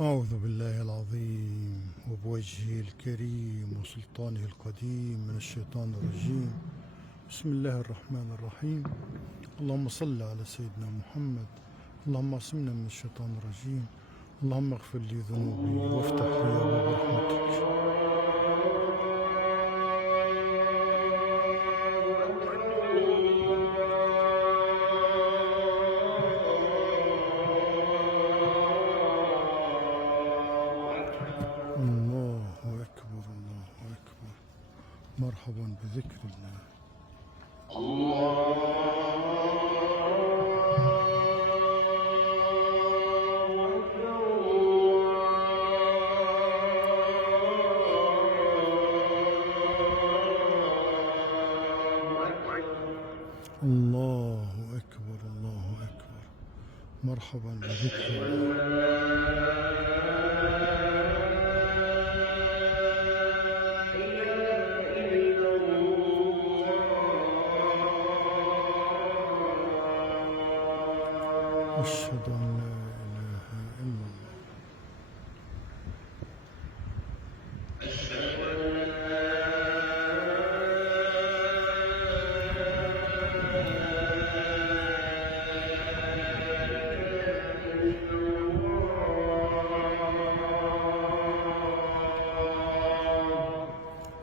أعوذ بالله العظيم وبوجهه الكريم وسلطانه القديم من الشيطان الرجيم. بسم الله الرحمن الرحيم. اللهم صل على سيدنا محمد. اللهم اعصمنا من الشيطان الرجيم. اللهم اغفر لي ذنوبي وافتح لي أبواب رحمتك. الله أكبر الله أكبر. مرحبا بذكر الله. الله أكبر الله أكبر. مرحبا بذكر الله. أشهد أن لا إله إلا الله.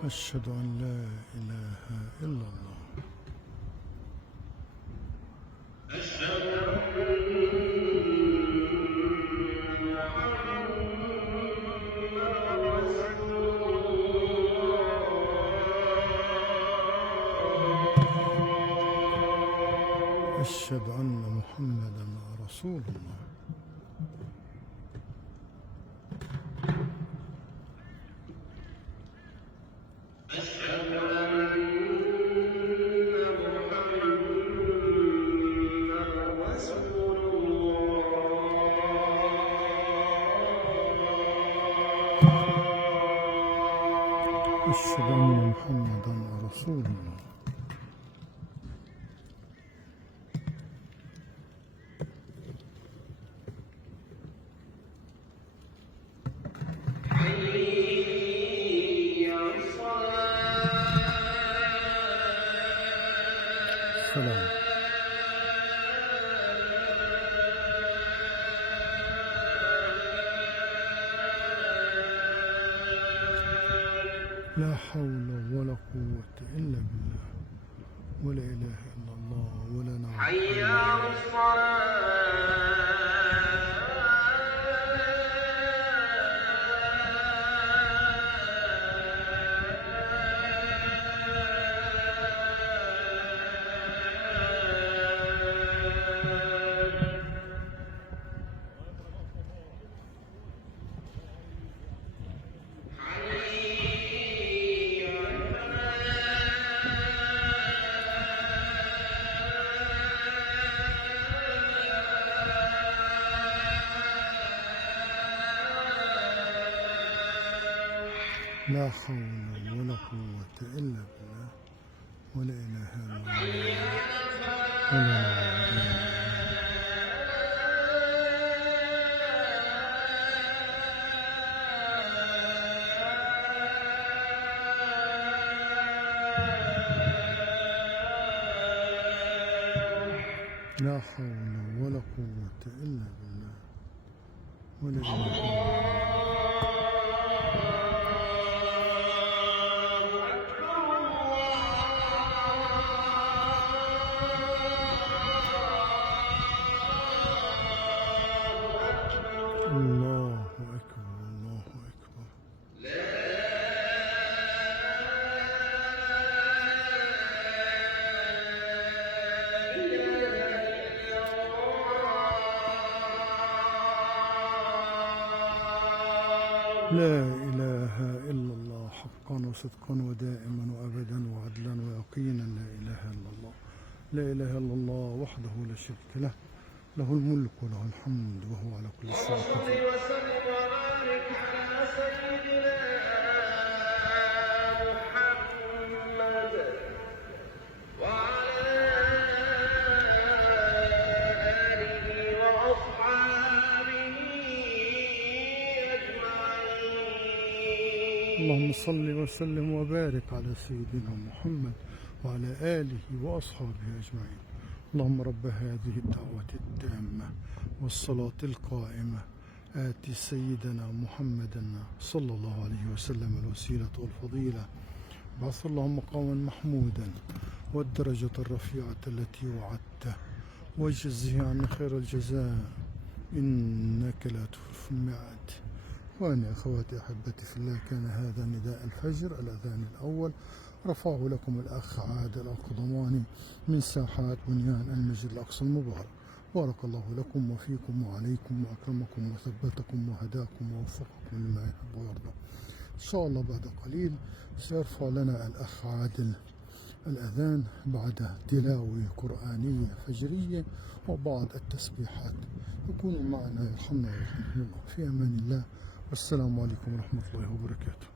أشهد أن لا إله إلا الله. أشهد أن محمدا رسول الله. أشهد أن محمدا رسول الله. السلام. لا حول ولا قوة إلا بالله ولا إله إلا الله ولا نعبد. حي على الصلاة. لا حول ولا قوة إلا بالله ولا إله إلا الله ولا نعبد. لا حول ولا قوة إلا بالله ولا إله إلا الله. الله أكبر الله أكبر. لا إله إلا الله حقا وصدقا ودائما وأبدا وعدلا ويقينا. لا إله إلا الله. لا إله إلا الله وحده لا شريك له. له الملك وله الحمد وهو على كل شيء قدير. اللهم صل وسلم وبارك على سيدنا محمد وعلى آله وأصحابه أجمعين. اللهم رب هذه الدعوة التامة والصلاة القائمة آت سيدنا محمدا صلى الله عليه وسلم الوسيلة والفضيلة، بعث اللهم مقاما محمودا والدرجة الرفيعة التي وعدته، واجزه عنا خير الجزاء إنك لا تخلف الميعاد. وأنا أخواتي أحبتي في الله، كان هذا نداء الفجر الأذان الأول، رفعه لكم الأخ عادل القضماني من ساحات بنيان المسجد الأقصى المبارك. بارك الله لكم وفيكم وعليكم وأكرمكم وثبتكم وهداكم ووفقكم لما يحب ويرضى. إن شاء الله بعد قليل سيرفع لنا الأخ عادل الأذان بعد تلاوة قرآنية فجرية وبعض التسبيحات. يكونوا معنا يرحمنا ويرحمكم الله، في أمان الله، والسلام عليكم ورحمة الله وبركاته.